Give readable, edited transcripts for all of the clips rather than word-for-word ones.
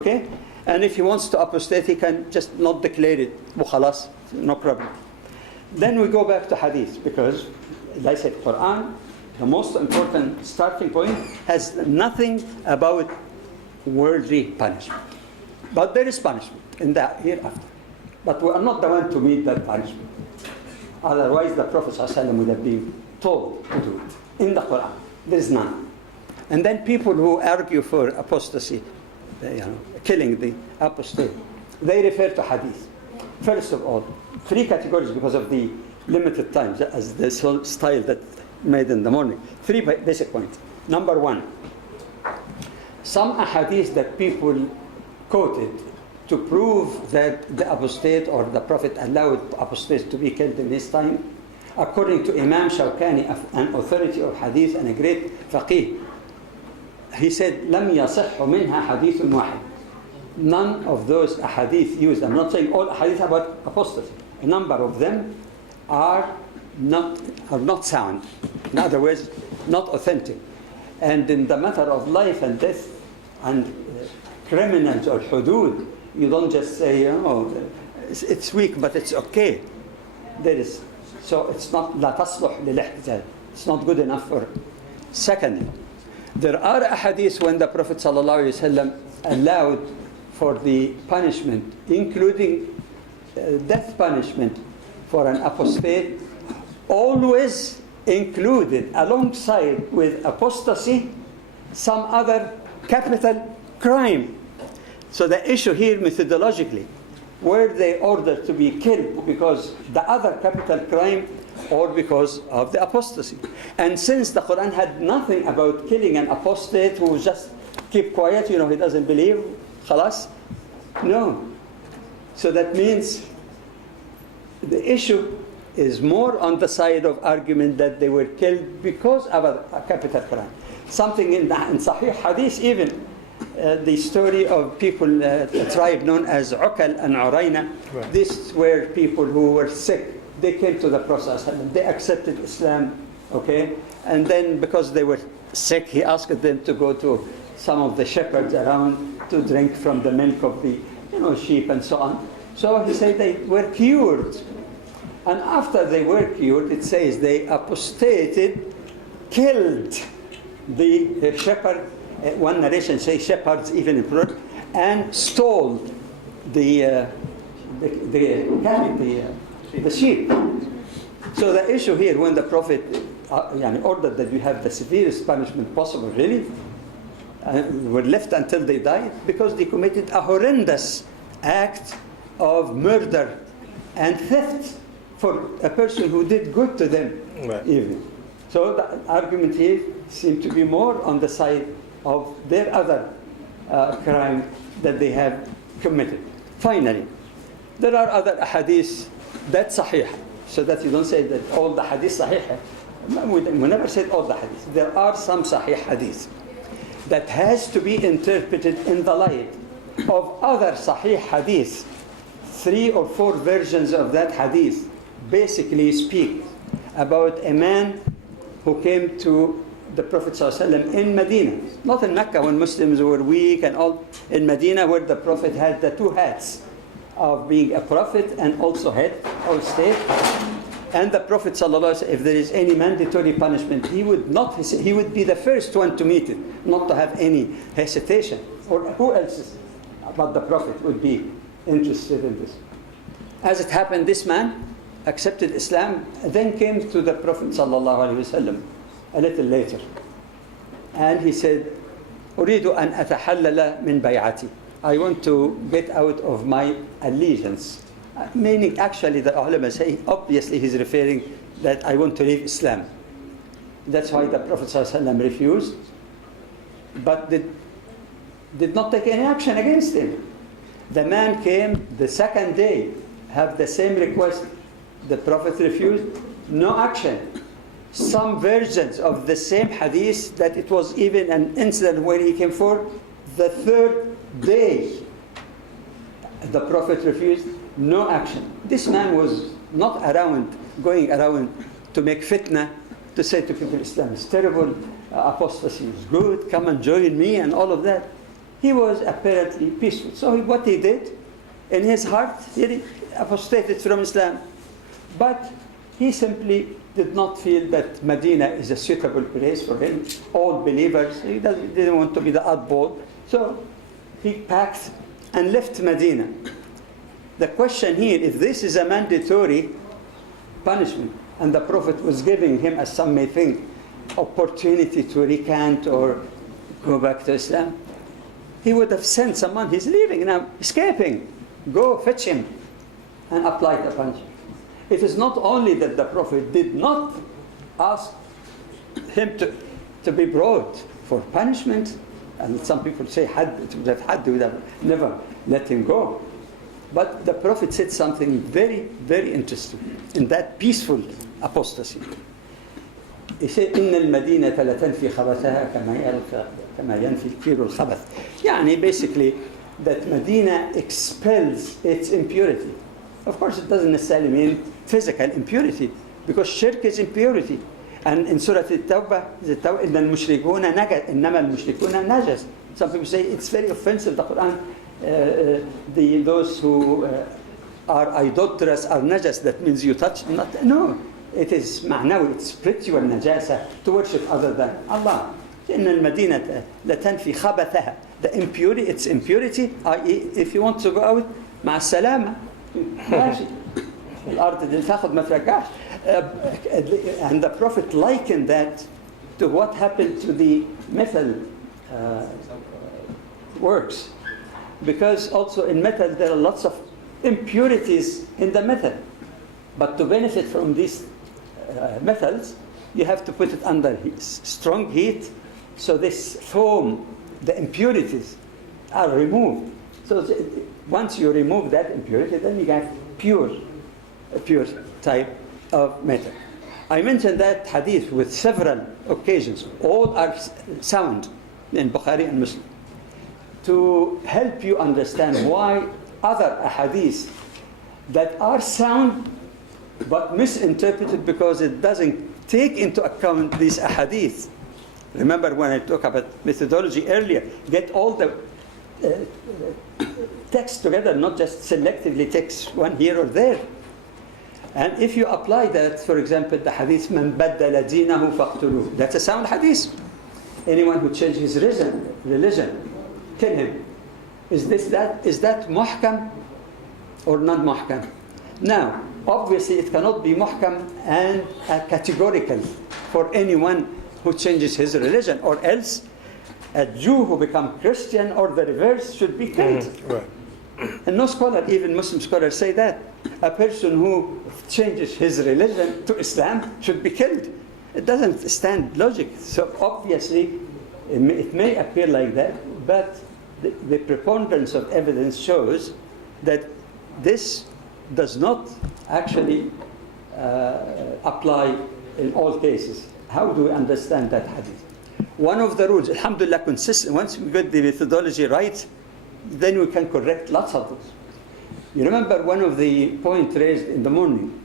Okay? And if he wants to apostate, he can just not declare it. وخلاص, no problem. Then we go back to hadith, because, like I said, Quran, the most important starting point, has nothing about worldly punishment. But there is punishment in the hereafter. But we are not the one to meet that punishment. Otherwise, the Prophet ﷺ would have been told to do it. In the Quran, there is none. And then people who argue for apostasy, killing the apostate, they refer to hadith. First of all, three categories because of the limited time, as this whole style that made in the morning. Three basic points. Number one, some ahadith that people quoted to prove that the apostate or the Prophet allowed apostates to be killed in his time, according to Imam Shawkani, an authority of hadith and a great faqih, he said, لم يصح منها حديث واحد. None of those ahadith used, I'm not saying all ahadith about apostasy, a number of them are not sound. In other words, not authentic. And in the matter of life and death and criminals or hudud, you don't just say, oh, it's weak, but it's okay. So it's not لا تصلح للاحتجاج. It's not good enough for. Secondly, there are ahadith when the Prophet ﷺ allowed for the punishment, including death punishment for an apostate, always included alongside with apostasy some other capital crime. So the issue here methodologically, were they ordered to be killed because the other capital crime or because of the apostasy? And since the Quran had nothing about killing an apostate who just keep quiet, he doesn't believe, khalas? No. So that means the issue is more on the side of argument that they were killed because of a capital crime. Something in Sahih Hadith even, the story of people, a tribe known as Uqal and Urayna. Right. These were people who were sick. They came to the Prophet, they accepted Islam, okay? And then because they were sick, he asked them to go to some of the shepherds around to drink from the milk of the sheep and so on. So he said they were cured. And after they were cured, it says they apostated, killed the shepherd. One narration says shepherds even in plural, and stole the sheep. So the issue here, when the Prophet ordered that you have the severest punishment possible, really, were left until they died because they committed a horrendous act of murder and theft for a person who did good to them. Right. Even. So the argument here seems to be more on the side of their other crime that they have committed. Finally, there are other ahadith that sahih, so that you don't say that all the hadith sahih. We never said all the hadith. There are some sahih hadith that has to be interpreted in the light of other sahih hadith. 3 or 4 versions of that hadith basically speak about a man who came to the Prophet ﷺ in Medina, not in Mecca when Muslims were weak and all. In Medina, where the Prophet had the 2 hats of being a prophet and also head of state. And the Prophet ﷺ, if there is any mandatory punishment, he would be the first one to meet it, not to have any hesitation. Or who else but the Prophet would be interested in this? As it happened, this man accepted Islam, then came to the Prophet ﷺ a little later. And he said, أريد أن أتحلل من بيعتي. I want to get out of my allegiance. Meaning, actually, the ulama say, obviously he's referring that I want to leave Islam. That's why the Prophet ﷺ refused, but did not take any action against him. The man came the second day, have the same request. The Prophet refused, no action. Some versions of the same hadith that it was even an incident where he came for the 3rd day. The Prophet refused, no action. This man was not going around to make fitna, to say to people Islam is terrible, apostasy is good, come and join me and all of that. he was apparently peaceful. So what he did, in his heart, he apostated from Islam. But he simply did not feel that Medina is a suitable place for him. All believers, he didn't want to be the oddball. So he packed and left Medina. The question here, if this is a mandatory punishment, and the Prophet was giving him, as some may think, opportunity to recant or go back to Islam, he would have sent someone, he's leaving now, escaping. Go fetch him and apply the punishment. It is not only that the Prophet did not ask him to be brought for punishment, and some people say they would have never let him go. But the Prophet said something very, very interesting in that peaceful apostasy. He said, إن المدينة لتنفي خبثها كما ينفي الكير الخبث. يعني basically that Medina expels its impurity. Of course, it doesn't necessarily mean physical impurity, because shirk is impurity. And in Surah Al-Tawbah, إن المشركون نجس, إنما المشركون نجس. Some people say it's very offensive, the Quran. Those who are idolatrous are najas, that means you touch not. No, it is ma'nawi, it's spiritual najasa to worship other than Allah. إن المدينة لتنفي خبثها, the impurity, its impurity, i.e. if you want to go out مع السلامة ماشي الأرض اللي تاخذ ما ترجعش. And the Prophet likened that to what happened to the metal works. Because also in metal there are lots of impurities in the metal. But to benefit from these metals, you have to put it under strong heat, so this foam, the impurities are removed. So once you remove that impurity, then you get a pure type of metal. I mentioned that hadith with several occasions. All are sound in Bukhari and Muslim, to help you understand why other ahadith that are sound but misinterpreted, because it doesn't take into account these ahadith. Remember when I talked about methodology earlier, get all the text together, not just selectively text one here or there. And if you apply that, for example, the hadith, من بدل دينه فاقتلوه, that's a sound hadith. Anyone who changes his religion, kill him. Is that muhkam or not muhkam? Now, obviously it cannot be muhkam and categorical for anyone who changes his religion, or else a Jew who becomes Christian or the reverse should be killed. Right. And no scholar, even Muslim scholars, say that a person who changes his religion to Islam should be killed. It doesn't stand logic. So obviously it may appear like that, but the preponderance of evidence shows that this does not actually apply in all cases. How do we understand that hadith? One of the rules, alhamdulillah, consistent. Once we get the methodology right, then we can correct lots of those. You remember one of the points raised in the morning,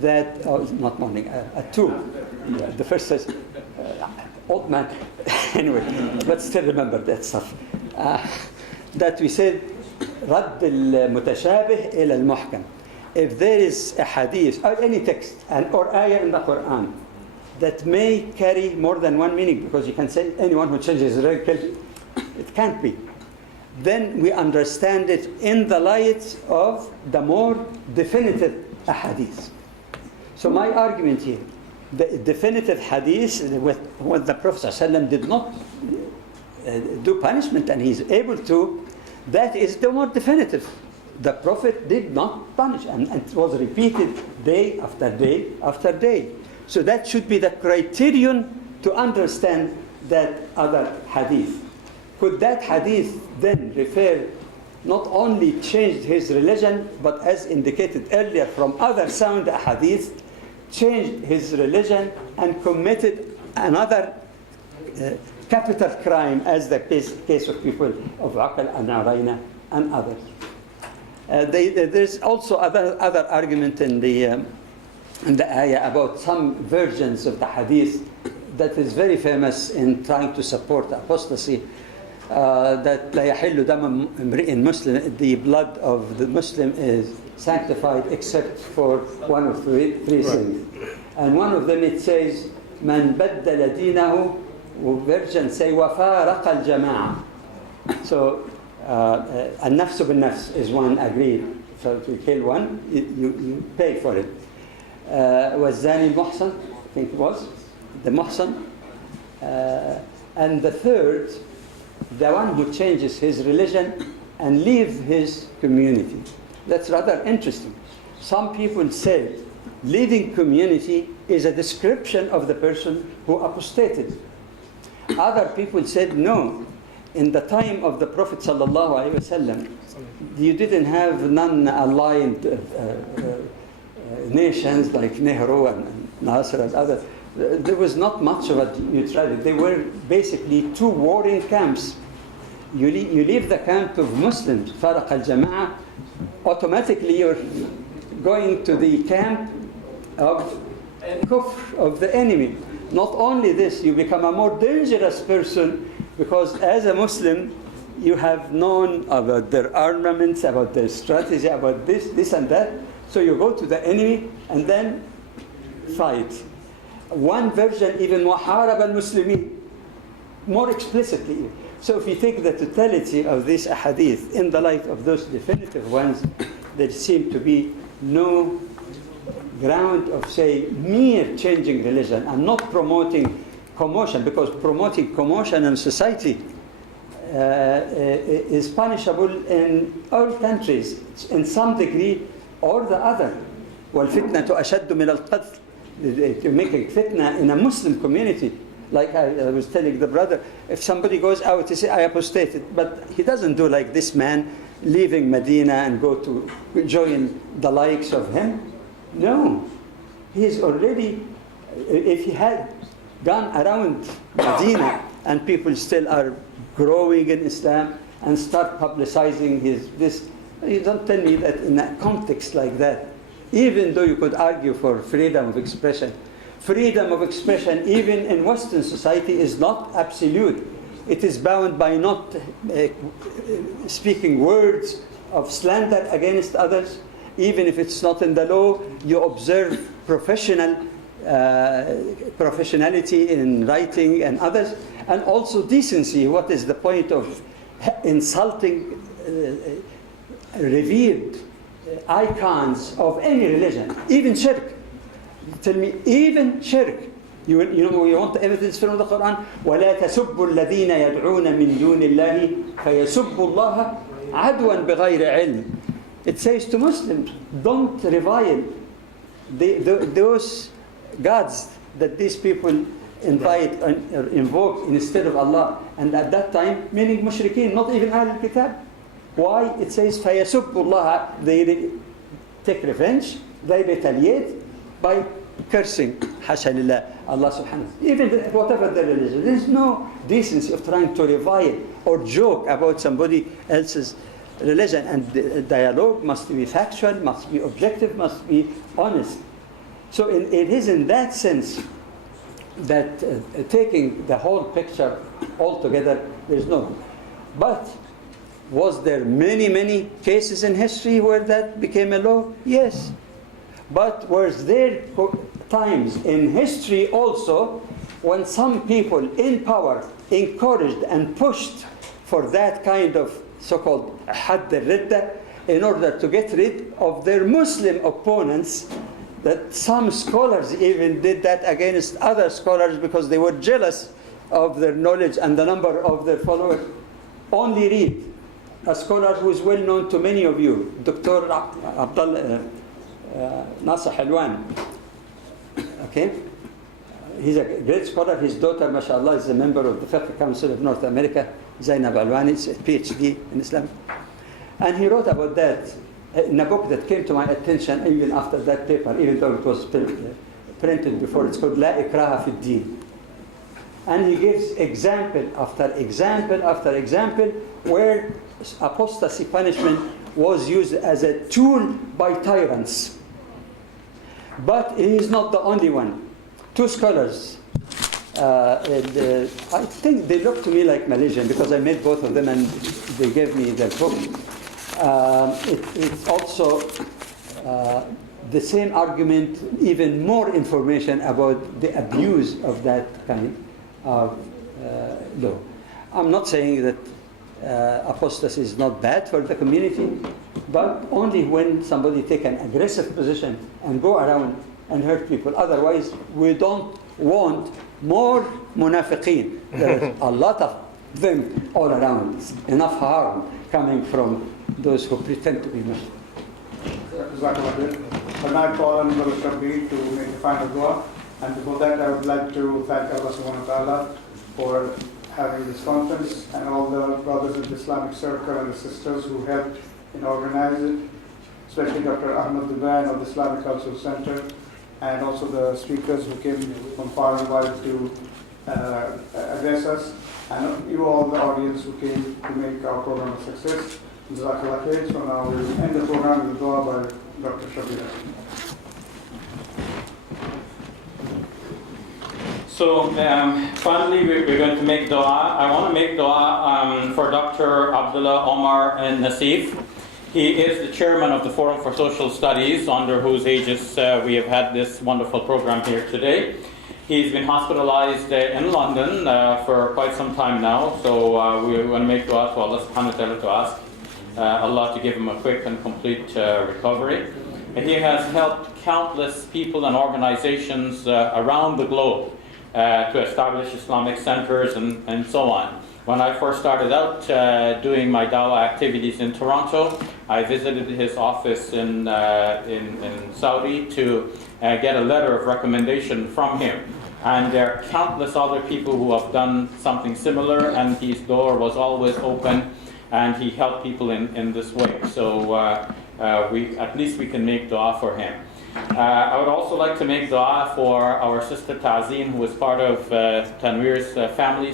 that, not morning, at 2. The first says, old man, anyway, but still remember that stuff. That we said, رد المتشابه إلى المحكم. If there is a hadith or any text or ayah in the Quran that may carry more than one meaning, because you can say anyone who changes religion, it can't be. Then we understand it in the light of the more definitive hadith. So my argument here, the definitive hadith, when the Prophet ﷺ did not do punishment and he's able to, that is the more definitive. The Prophet did not punish, and it was repeated day after day after day. So that should be the criterion to understand that other hadith. Could that hadith then refer, not only changed his religion, but as indicated earlier from other sound hadith, changed his religion and committed another capital crime, as the case of people of Aqal and Arayna and others. There's also other argument in the ayah about some versions of the hadith that is very famous in trying to support apostasy. that لا يحل دم امرئ Muslim, the blood of the Muslim is sanctified except for one of three things. And one of them it says, من بدل دينه, version say وفارق الجماعة. So النفس بالنفس is one agreed. So if you kill one, you pay for it. والزاني المحصن, I think it was, the muhsan. And the third, the one who changes his religion and leave his community. That's rather interesting. Some people say leaving community is a description of the person who apostated. Other people said no. In the time of the Prophet ﷺ, you didn't have non-aligned nations like Nehru and Nasser and others. There was not much of a neutrality. They were basically two warring camps. You leave the camp of Muslims, Faraq al-Jama'ah, automatically you're going to the camp of kufr, of the enemy. Not only this, you become a more dangerous person because as a Muslim, you have known about their armaments, about their strategy, about this and that. So you go to the enemy and then fight. One version even وَحَارَبَ الْمُسْلِمِينَ, more explicitly. So if you take the totality of this ahadith in the light of those definitive ones, there seem to be no ground of, say, mere changing religion and not promoting commotion, because promoting commotion in society is punishable in all countries in some degree or the other. وَالْفِتْنَةُ أَشَدُّ مِنَ الْقَتْلِ. Making fitna in a Muslim community. Like I was telling the brother, if somebody goes out, he says, I apostated. But he doesn't do like this man, leaving Medina and go to join the likes of him. No. He's already, if he had gone around Medina and people still are growing in Islam and start publicizing this, you don't tell me that in a context like that, even though you could argue for freedom of expression, even in Western society, is not absolute. It is bound by not speaking words of slander against others. Even if it's not in the law, you observe professionality in writing and others, and also decency. What is the point of insulting revered icons of any religion, even shirk? Tell me, even shirk. You want the evidence from the Quran? وَلَا تَسُبُّوا الَّذِينَ يَدْعُونَ مِن دُونِ اللَّهِ فَيَسُبُّوا اللَّهَ عَدْوًا بِغَيْرِ عِلْمٍ. It says to Muslims, don't revile those gods that these people invite or invoke instead of Allah. And at that time, meaning mushrikeen, not even Ahl al-Kitab. Why? It says, فَيَسُبُّوا اللَّهَ. They take revenge, they retaliate by cursing, حاشا لله, Allah subhanahu. Even whatever the religion, there is no decency of trying to revile or joke about somebody else's religion. And the dialogue must be factual, must be objective, must be honest. So it is in that sense that taking the whole picture altogether, there is no. But was there many cases in history where that became a law? Yes. But was there times in history also when some people in power encouraged and pushed for that kind of so-called hadd al-ridda in order to get rid of their Muslim opponents, that some scholars even did that against other scholars because they were jealous of their knowledge and the number of their followers? Only read a scholar who is well known to many of you, Dr. Abdullah Nasser Halwan. Okay? He's a great scholar. His daughter, mashallah, is a member of the Fiqh Council of North America, Zainab Alwani, is a PhD in Islam. And he wrote about that in a book that came to my attention even after that paper, even though it was printed before. It's called La Ikraha fi Deen. And he gives example after example after example where apostasy punishment was used as a tool by tyrants. But he is not the only one. Two scholars, I think they look to me like Malaysian because I met both of them and they gave me their book. It's also the same argument, even more information about the abuse of that kind of law. I'm not saying that apostasy is not bad for the community, but only when somebody take an aggressive position and go around and hurt people. Otherwise, we don't want more munafiqeen. There's a lot of them all around. It's enough harm coming from those who pretend to be Muslim. And I call on Brother Shabir to make the final dua. And before that, I would like to thank Allah subhanahu wa ta'ala for having this conference and all the brothers in the Islamic circle and the sisters who helped in organizing it, especially Dr. Ahmed Duban of the Islamic Cultural Center, and also the speakers who came from far and wide to address us, and you all, the audience who came to make our program a success. Jazakallah khair. So now we'll end the program with a dua by Dr. Shabir. So finally, we're going to make dua. I want to make dua for Dr. Abdullah Omar and Nasif. He is the chairman of the Forum for Social Studies, under whose aegis we have had this wonderful program here today. He's been hospitalized in London for quite some time now, so we want to make dua to Allah subhanahu wa ta'ala to ask Allah to give him a quick and complete recovery. And he has helped countless people and organizations around the globe to establish Islamic centers and so on. When I first started out doing my dawah activities in Toronto, I visited his office in Saudi to get a letter of recommendation from him. And there are countless other people who have done something similar, and his door was always open, and he helped people in this way. So at least we can make dua for him. I would also like to make dua for our sister Tasneem, who is part of Tanweer's family.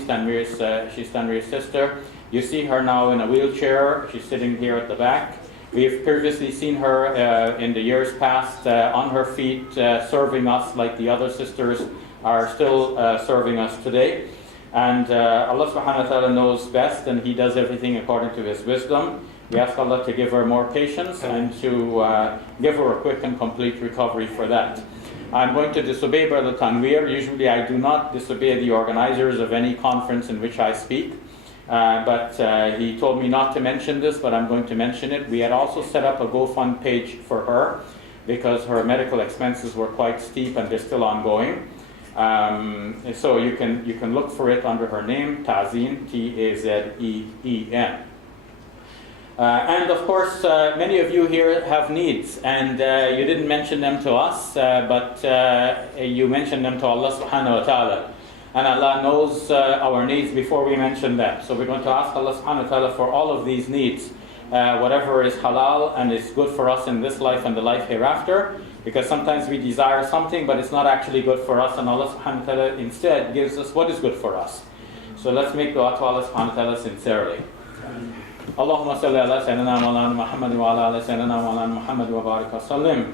She's Tanweer's sister. You see her now in a wheelchair. She's sitting here at the back. We've previously seen her in the years past on her feet, serving us like the other sisters are still serving us today. And Allah subhanahu wa ta'ala knows best, and He does everything according to His wisdom. We ask Allah to give her more patience and to give her a quick and complete recovery for that. I'm going to disobey Brother Tanweer. Usually I do not disobey the organizers of any conference in which I speak. But he told me not to mention this, but I'm going to mention it. We had also set up a GoFund page for her because her medical expenses were quite steep and they're still ongoing. So you can look for it under her name, Tasneem, Tazeen. And of course, many of you here have needs, and you didn't mention them to us, but you mentioned them to Allah subhanahu wa ta'ala. And Allah knows our needs before we mention them. So we're going to ask Allah subhanahu wa ta'ala for all of these needs, whatever is halal and is good for us in this life and the life hereafter, because sometimes we desire something, but it's not actually good for us, and Allah subhanahu wa ta'ala instead gives us what is good for us. So let's make dua to Allah subhanahu wa ta'ala sincerely. Allahumma salli ala Sayyidina Mawlana Muhammad wa ala Sayyidina Mawlana Muhammad wa barik wa sallim.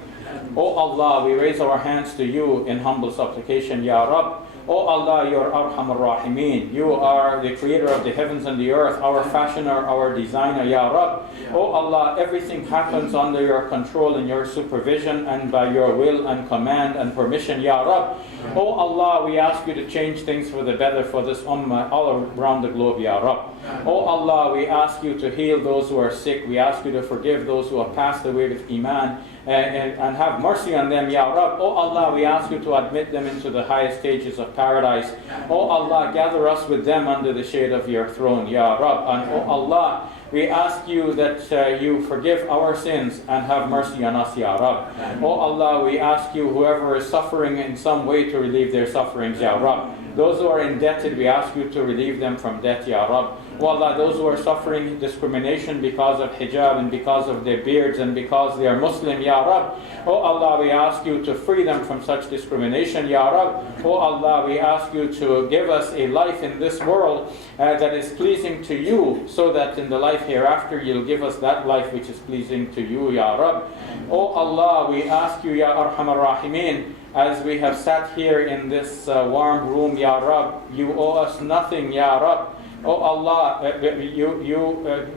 O Allah, we raise our hands to you in humble supplication, Ya Rabb. O Allah, you are Arhamar Rahimeen. You are the creator of the heavens and the earth, our fashioner, our designer, Ya Rabb. O Allah, everything happens under your control and your supervision and by your will and command and permission, Ya Rabb. O Allah, we ask you to change things for the better for this ummah all around the globe, Ya Rabb. O Allah, we ask you to heal those who are sick. We ask you to forgive those who have passed away with Iman and have mercy on them, Ya Rabb. O Allah, we ask you to admit them into the highest stages of paradise. O Allah, gather us with them under the shade of your throne, Ya Rabb. And O Allah, we ask you that you forgive our sins and have mercy on us, Ya Rabb. O Allah, we ask you, whoever is suffering in some way, to relieve their sufferings, Ya Rabb. Those who are indebted, we ask you to relieve them from debt, Ya Rabb. O Allah, those who are suffering discrimination because of hijab and because of their beards and because they are Muslim, Ya Rabb. O Allah, we ask you to free them from such discrimination, Ya Rabb. O Allah, we ask you to give us a life in this world that is pleasing to you, so that in the life hereafter you'll give us that life which is pleasing to you, Ya Rabb. O Allah, we ask you, Ya Arhamar Rahimeen, as we have sat here in this warm room, Ya Rab, you owe us nothing, Ya Rab. Oh Allah,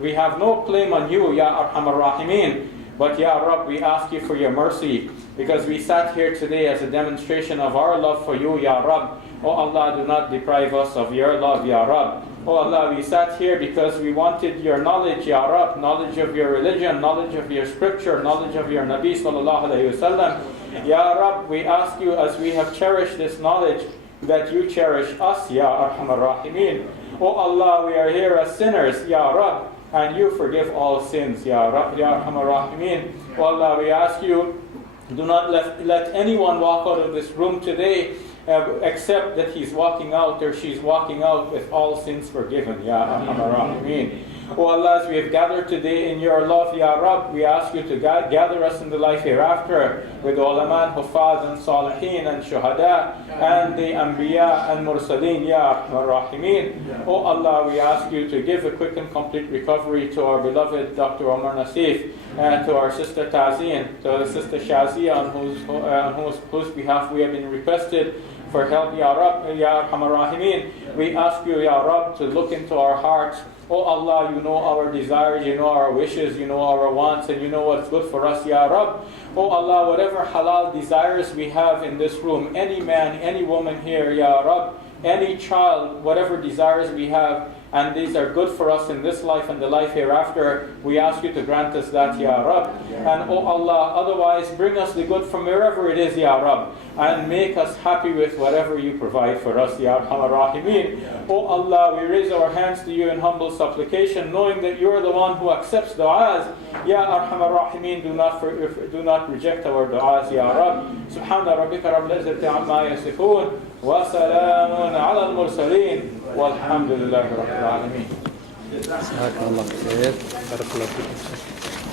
we have no claim on you, Ya Arhamar Rahimeen. But Ya Rab, we ask you for your mercy, because we sat here today as a demonstration of our love for you, Ya Rab. Oh Allah, do not deprive us of your love, Ya Rab. Oh Allah, we sat here because we wanted your knowledge, Ya Rab, knowledge of your religion, knowledge of your scripture, knowledge of your Nabi Sallallahu Alaihi Wasallam. Ya Rab, we ask you, as we have cherished this knowledge, that you cherish us, Ya Arhamar Rahimeen. Oh Allah, we are here as sinners, Ya Rab, and you forgive all sins, Ya Rab, Ya Arhamar Rahimeen. Oh Allah, we ask you, do not let anyone walk out of this room today except that he's walking out or she's walking out with all sins forgiven, Ya Arhamar Rahimeen. Oh Allah, as we have gathered today in your love, Ya Rab, we ask you to gather us in the life hereafter with ulama, huffaz, and salihin, and shuhada, and the anbiya and mursaleen, Ya Arhamar Rahimeen. Oh Allah, we ask you to give a quick and complete recovery to our beloved Dr. Omar Nasif, and to our sister Tazeen, to our sister Shazia, on whose behalf we have been requested for help, Ya Rab, Ya Arhamar Rahimeen. We ask you, Ya Rab, to look into our hearts. Oh Allah, you know our desires, you know our wishes, you know our wants, and you know what's good for us, Ya Rab. Oh Allah, whatever halal desires we have in this room, any man, any woman here, Ya Rab, any child, whatever desires we have, and these are good for us in this life and the life hereafter, we ask you to grant us that, Ya Rab. And oh Allah, otherwise bring us the good from wherever it is, Ya Rab, and make us happy with whatever you provide for us, Ya Arhamar Rahimeen. Oh Allah, we raise our hands to you in humble supplication, knowing that you are the one who accepts du'as. Ya Arhamar Rahimeen, do not reject our du'as, Ya Rab. Subhana rabbika rabbil izzati amma yasifun, wa salamun ala al-mursaleen, walhamdulillahi rabbil alameen. جزاك الله خير. بارك الله فيكم.